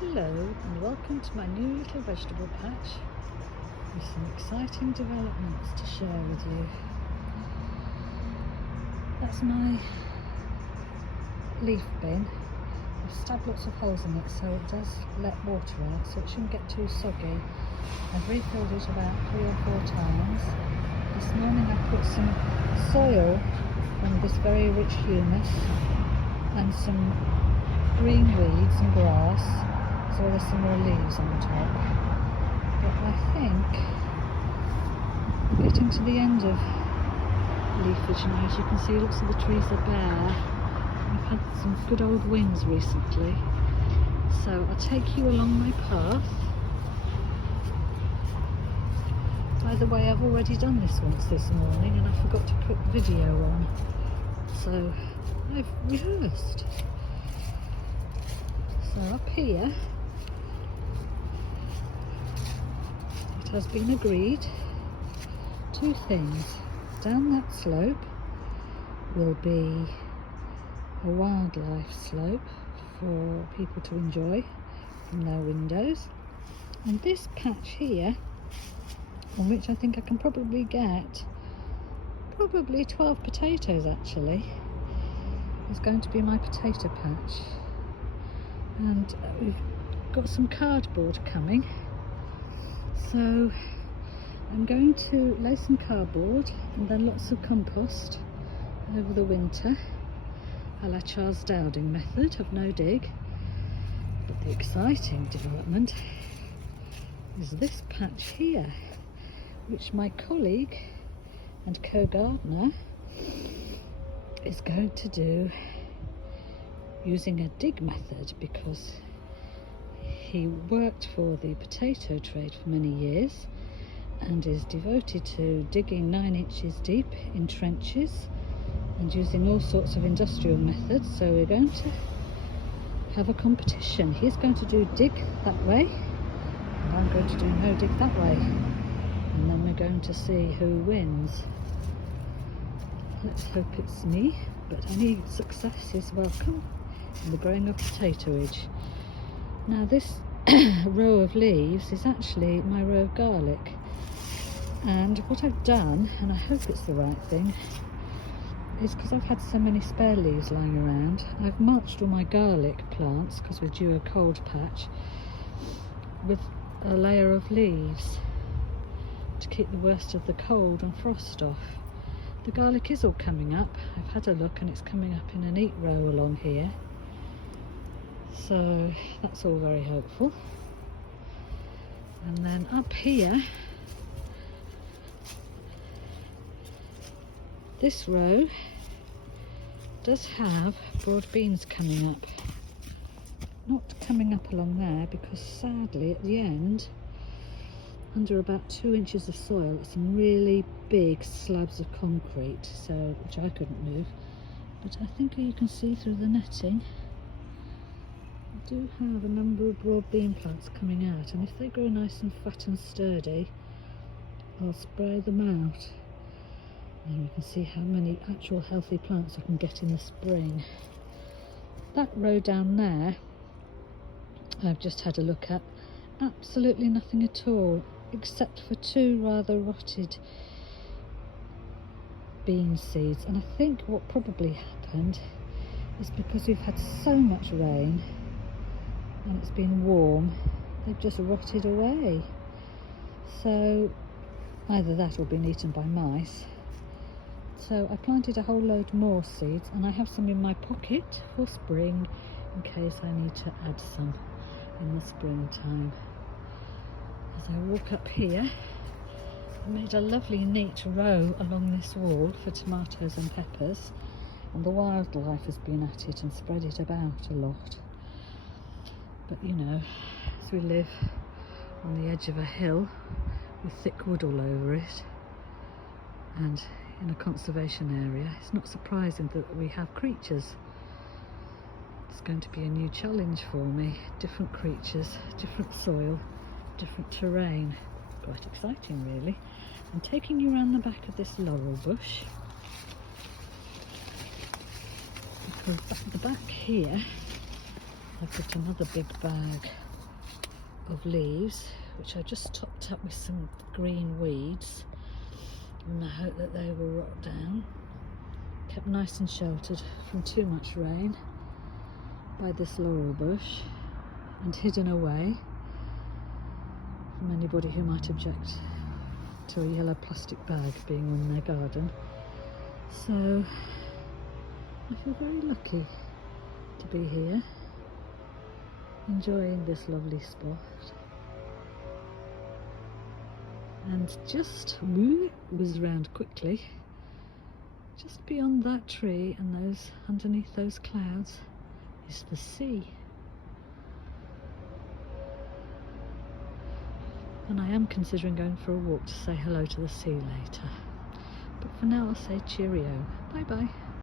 Hello and welcome to my new little vegetable patch with some exciting developments to share with you. That's my leaf bin. I've stabbed lots of holes in it so it does let water out, so it shouldn't get too soggy. I've refilled it about 3 or 4 times. This morning I put some soil from this very rich humus and some green weeds and grass, as well as some more leaves on the top. But I think we're getting to the end of leafage now. As you can see, lots of the trees are bare. We've had some good old winds recently. So I'll take you along my path. By the way, I've already done this once this morning and I forgot to put video on. So I've rehearsed. So up here, it has been agreed 2 things. Down that slope will be a wildlife slope for people to enjoy from their windows. And this patch here, on which I think I can probably get 12 potatoes actually, is going to be my potato patch. And we've got some cardboard coming, so I'm going to lay some cardboard and then lots of compost over the winter, a la Charles Dowding method of no dig. But the exciting development is this patch here, which my colleague and co-gardener is going to do using a dig method, because he worked for the potato trade for many years and is devoted to digging 9 inches deep in trenches and using all sorts of industrial methods. So we're going to have a competition. He's going to do dig that way and I'm going to do no dig that way, and then we're going to see who wins. Let's hope it's me, but any success is welcome in the growing of potatoage. Now this row of leaves is actually my row of garlic, and what I've done, and I hope it's the right thing, is because I've had so many spare leaves lying around, I've mulched all my garlic plants, because we're due a cold patch, with a layer of leaves to keep the worst of the cold and frost off. The garlic is all coming up. I've had a look and it's coming up in a neat row along here. So that's all very hopeful. And then up here, this row does have broad beans coming up. Not coming up along there because sadly at the end, under about 2 inches of soil, it's some really big slabs of concrete, so which I couldn't move. But I think you can see through the netting, I do have a number of broad bean plants coming out, and if they grow nice and fat and sturdy, I'll spray them out. And you can see how many actual healthy plants I can get in the spring. That row down there, I've just had a look at. Absolutely nothing at all, except for 2 rather rotted bean seeds. And I think what probably happened is because we've had so much rain and it's been warm, they've just rotted away. So either that or been eaten by mice. So I planted a whole load more seeds, and I have some in my pocket for spring in case I need to add some in the springtime. As I walk up here, I made a lovely neat row along this wall for tomatoes and peppers, and the wildlife has been at it and spread it about a lot. But you know, as we live on the edge of a hill with thick wood all over it and in a conservation area, it's not surprising that we have creatures. It's going to be a new challenge for me. Different creatures, different soil, different terrain. Quite exciting really. I'm taking you around the back of this laurel bush, because at the back here I've got another big bag of leaves, which I just topped up with some green weeds in the hope that they will rot down. Kept nice and sheltered from too much rain by this laurel bush and hidden away from anybody who might object to a yellow plastic bag being on their garden. So I feel very lucky to be here, enjoying this lovely spot. And just whizzed round quickly. Just beyond that tree and those underneath those clouds is the sea. And I am considering going for a walk to say hello to the sea later. But for now I'll say cheerio. Bye bye.